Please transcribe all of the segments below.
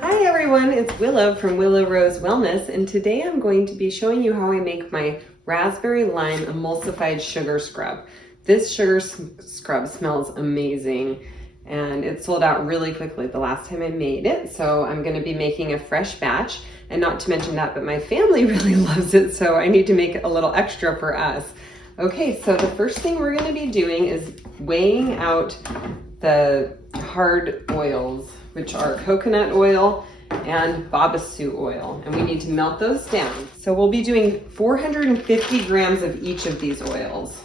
Hi everyone, it's Willow from Willow Rose Wellness, and today I'm going to be showing you how I make my raspberry lime emulsified sugar scrub. This sugar scrub smells amazing and it sold out really quickly the last time I made it, so I'm going to be making a fresh batch. And not to mention that, but my family really loves it, so I need to make a little extra for us. Okay, so the first thing we're going to be doing is weighing out the hard oils, which are coconut oil and babasu oil, and we need to melt those down. So we'll be doing 450 grams of each of these oils.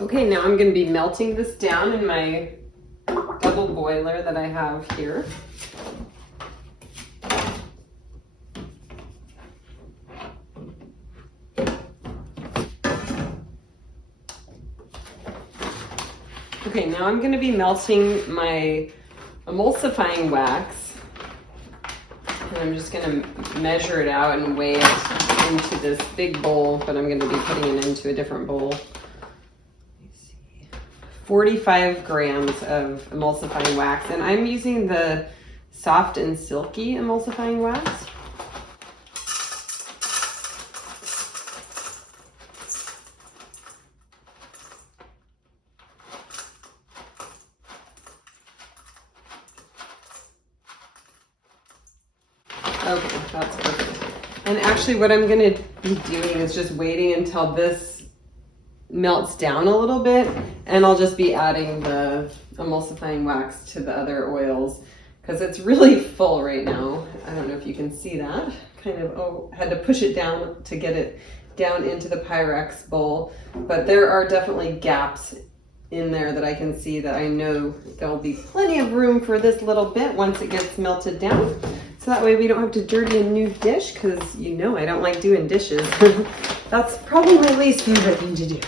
Okay, now I'm going to be melting this down in my double boiler that I have here. Okay, now I'm going to be melting my emulsifying wax, and I'm just going to measure it out and weigh it into this big bowl, but I'm going to be putting it into a different bowl. 45 grams of emulsifying wax, and I'm using the soft and silky emulsifying wax. Okay, that's perfect. And actually what I'm going to be doing is just waiting until this melts down a little bit, and I'll just be adding the emulsifying wax to the other oils because it's really full right now. I don't know if you can see that. Kind of had to push it down to get it down into the Pyrex bowl, but there are definitely gaps in there that I can see that I know there'll be plenty of room for this little bit once it gets melted down. So that way we don't have to dirty a new dish, because you know I don't like doing dishes. That's probably my least favorite thing to do.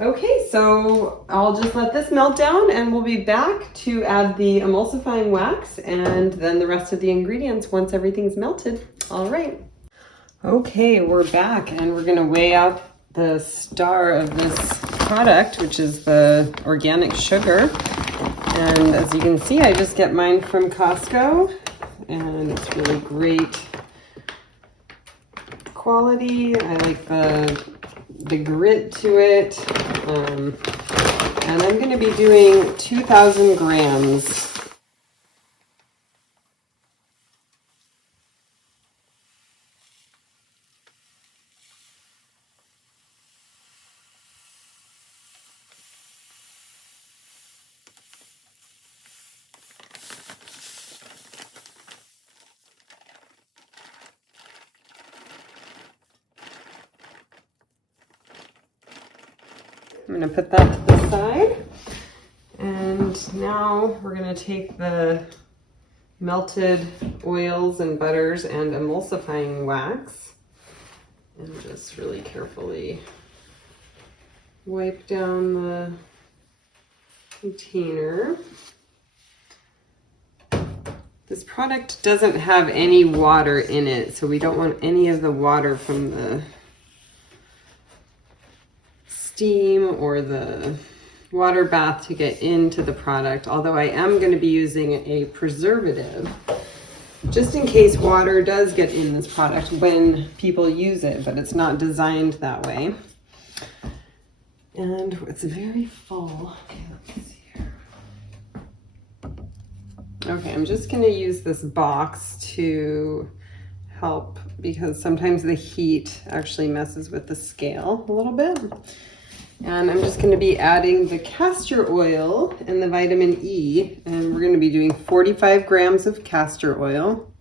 Okay, so I'll just let this melt down and we'll be back to add the emulsifying wax and then the rest of the ingredients once everything's melted. All right. Okay, we're back and we're gonna weigh out the star of this product, which is the organic sugar. And as you can see, I just get mine from Costco, and it's really great quality. I like the grit to it. And I'm going to be doing 2,000 grams. I'm going to put that to the side, And now we're gonna take the melted oils and butters and emulsifying wax and just really carefully wipe down the container. This product doesn't have any water in it, so we don't want any of the water from the steam or the water bath to get into the product, although I am going to be using a preservative just in case water does get in this product when people use it, but it's not designed that way. And it's very full. Okay, let me see here. Okay, I'm just going to use this box to help because sometimes the heat actually messes with the scale a little bit. And I'm just going to be adding the castor oil and the vitamin E, and we're going to be doing 45 grams of castor oil.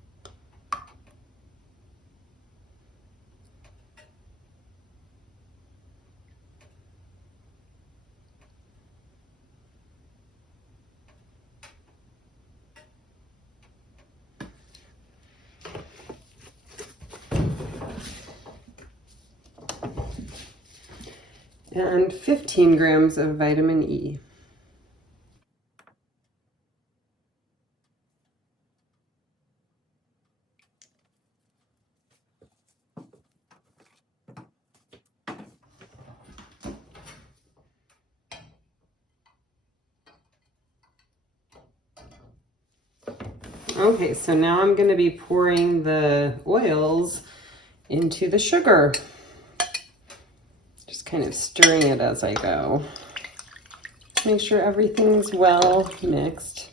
And 15 grams of vitamin E. Okay, so now I'm going to be pouring the oils into the sugar. Just kind of stirring it as I go. Make sure everything's well mixed.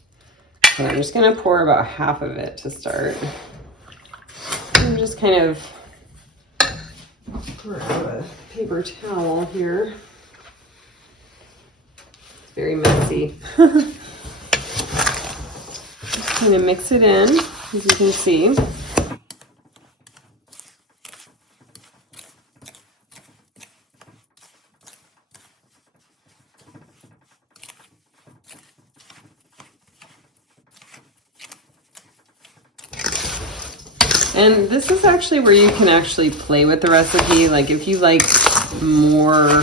So I'm just going to pour about half of it to start. And just kind of grab a paper towel here. It's very messy. Just kind of mix it in, as you can see. And this is actually where you can actually play with the recipe. Like if you like more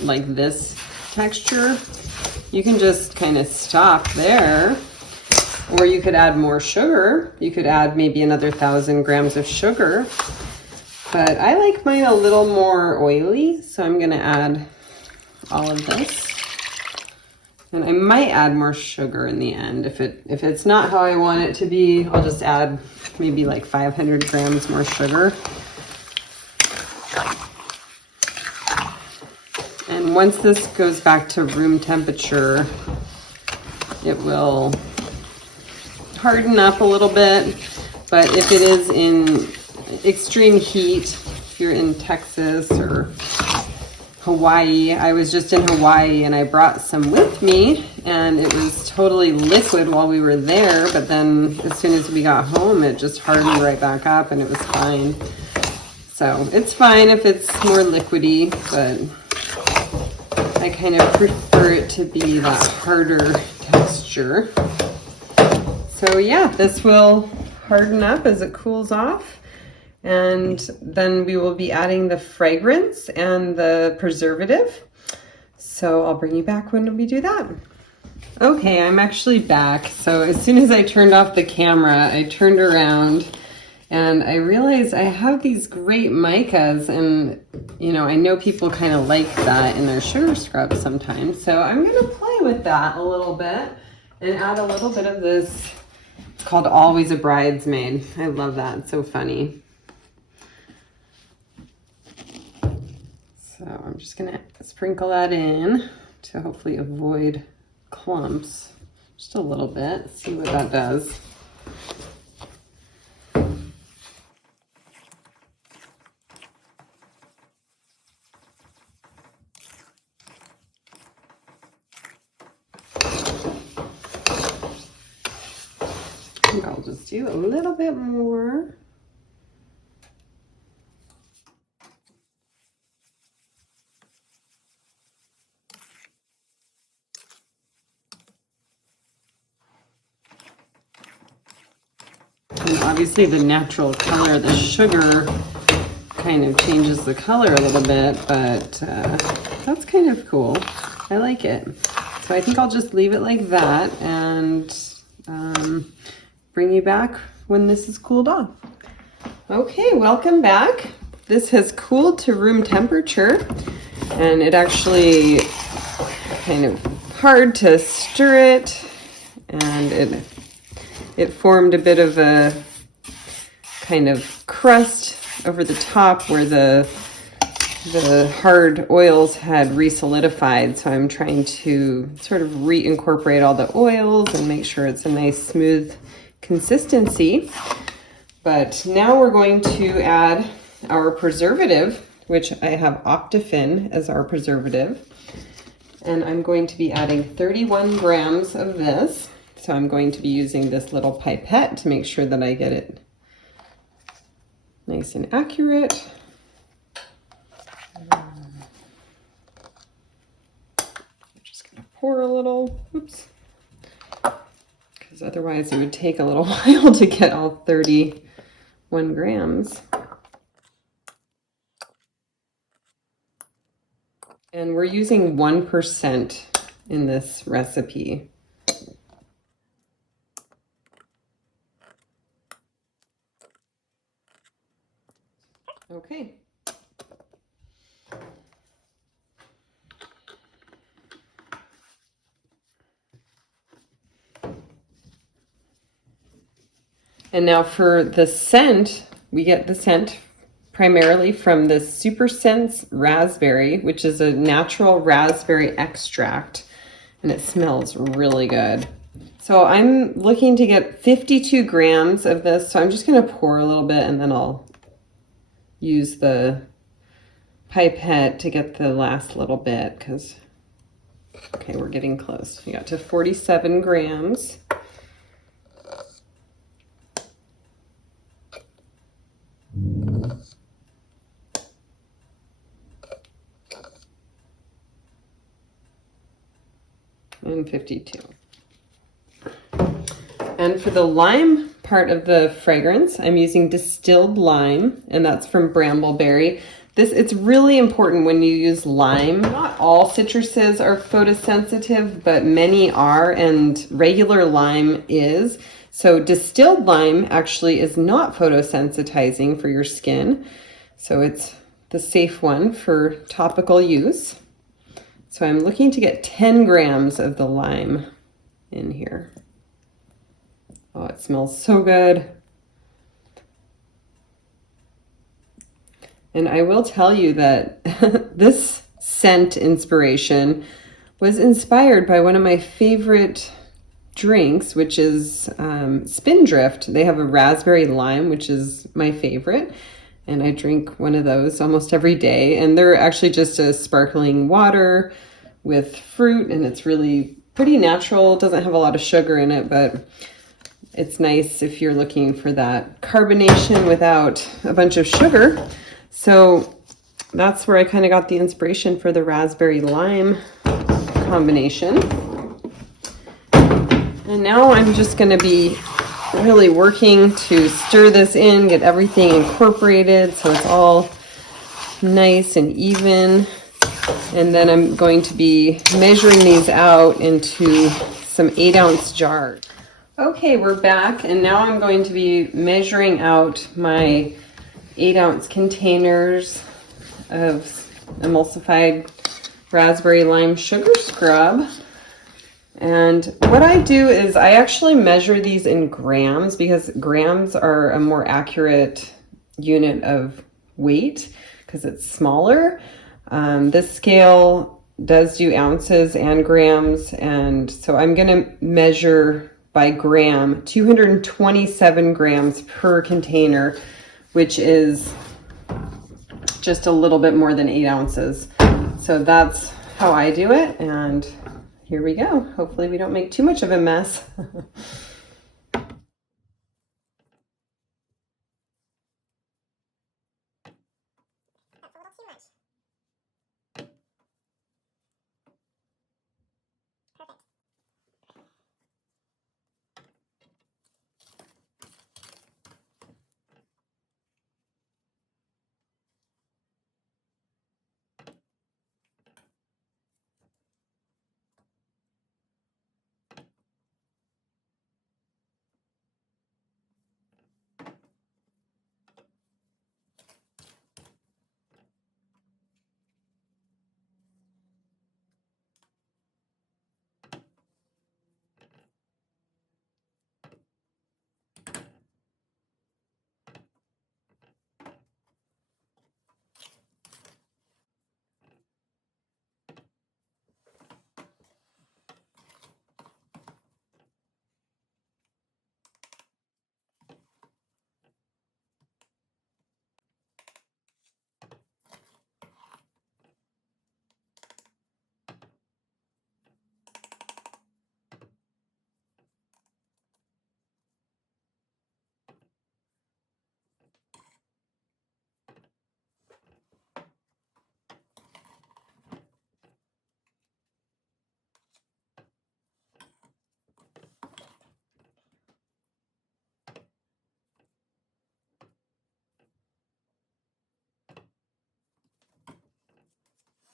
like this texture, you can just kind of stop there. Or you could add more sugar. You could add maybe another 1,000 grams of sugar. But I like mine a little more oily, so I'm gonna add all of this. And I might add more sugar in the end. If it's not how I want it to be, I'll just add maybe like 500 grams more sugar. And once this goes back to room temperature, it will harden up a little bit. But if it is in extreme heat, if you're in Texas or Hawaii, I was just in Hawaii and I brought some with me and it was totally liquid while we were there, but then as soon as we got home it just hardened right back up and it was fine. So it's fine if it's more liquidy, but I kind of prefer it to be that harder texture. So yeah, this will harden up as it cools off. And then we will be adding the fragrance and the preservative. So I'll bring you back when we do that. Okay, I'm actually back. So as soon as I turned off the camera, I turned around and I realized I have these great micas, and you know, I know people kind of like that in their sugar scrub sometimes. So I'm gonna play with that a little bit and add a little bit of this. It's called Always a Bridesmaid. I love that, it's so funny. So I'm just gonna sprinkle that in to hopefully avoid clumps. Just a little bit, see what that does. I think I'll just do a little bit more. obviously the natural color of the sugar kind of changes the color a little bit, but that's kind of cool. I like it. So I think I'll just leave it like that and bring you back when this is cooled off. Okay, welcome back. This has cooled to room temperature, and it actually kind of hard to stir it, and it formed a bit of a kind of crust over the top where the hard oils had resolidified. So I'm trying to sort of reincorporate all the oils and make sure it's a nice smooth consistency. But now we're going to add our preservative, which I have Optifin as our preservative. And I'm going to be adding 31 grams of this. So I'm going to be using this little pipette to make sure that I get it nice and accurate. I'm just gonna pour a little, oops, because otherwise it would take a little while to get all 31 grams. And we're using 1% in this recipe. Okay. And now for the scent, we get the scent primarily from the Super Scents Raspberry, which is a natural raspberry extract, and it smells really good. So I'm looking to get 52 grams of this, so I'm just gonna pour a little bit and then I'll use the pipette to get the last little bit, because, okay, we're getting close. We got to 47 grams. And 52. And for the lime part of the fragrance, I'm using distilled lime, and that's from Brambleberry. It's really important when you use lime. Not all citruses are photosensitive, but many are, and regular lime is. So distilled lime actually is not photosensitizing for your skin. So it's the safe one for topical use. So I'm looking to get 10 grams of the lime in here. Oh, it smells so good. And I will tell you that this scent inspiration was inspired by one of my favorite drinks, which is Spindrift. They have a raspberry lime, which is my favorite. And I drink one of those almost every day. And they're actually just a sparkling water with fruit, and it's really pretty natural. It doesn't have a lot of sugar in it, but it's nice if you're looking for that carbonation without a bunch of sugar. So that's where I kind of got the inspiration for the raspberry lime combination. And now I'm just going to be really working to stir this in, get everything incorporated so it's all nice and even. And then I'm going to be measuring these out into some 8-ounce jars. Okay, we're back, and now I'm going to be measuring out my 8-ounce containers of emulsified raspberry lime sugar scrub. And what I do is I actually measure these in grams, because grams are a more accurate unit of weight because it's smaller. This scale does do ounces and grams, and so I'm going to measure by gram, 227 grams per container, which is just a little bit more than 8 ounces. So that's how I do it, and here we go. Hopefully we don't make too much of a mess.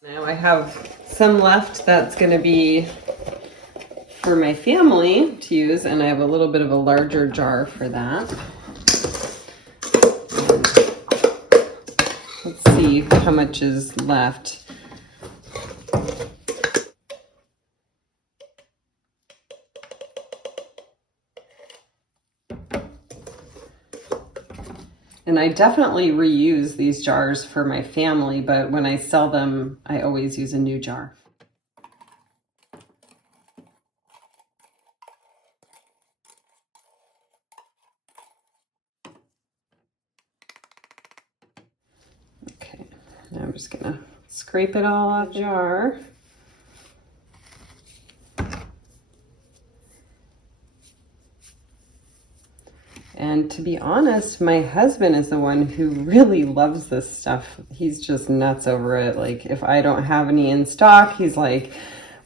Now I have some left that's going to be for my family to use, and I have a little bit of a larger jar for that. Let's see how much is left. And I definitely reuse these jars for my family, but when I sell them, I always use a new jar. Okay, now I'm just gonna scrape it all out of the jar. And to be honest, my husband is the one who really loves this stuff. He's just nuts over it. Like, if I don't have any in stock, he's like,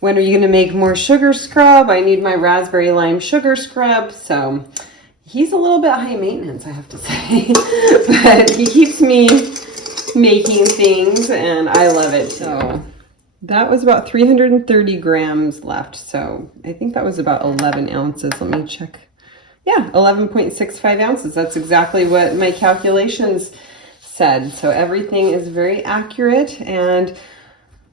when are you gonna make more sugar scrub? I need my raspberry lime sugar scrub. So he's a little bit high maintenance, I have to say. But he keeps me making things and I love it. So that was about 330 grams left. So I think that was about 11 ounces. Let me check. Yeah, 11.65 ounces. That's exactly what my calculations said. So everything is very accurate, and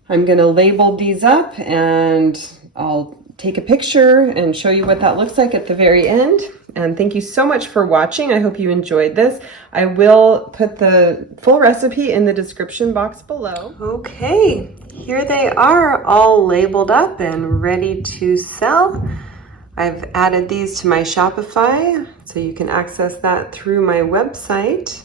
I'm gonna label these up and I'll take a picture and show you what that looks like at the very end. And thank you so much for watching. I hope you enjoyed this. I will put the full recipe in the description box below. Okay, here they are, all labeled up and ready to sell. I've added these to my Shopify, so you can access that through my website.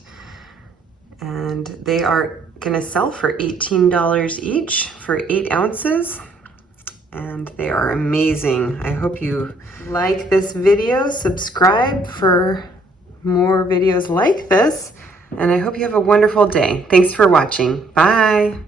And they are gonna sell for $18 each for 8 ounces. And they are amazing. I hope you like this video, subscribe for more videos like this, and I hope you have a wonderful day. Thanks for watching. Bye.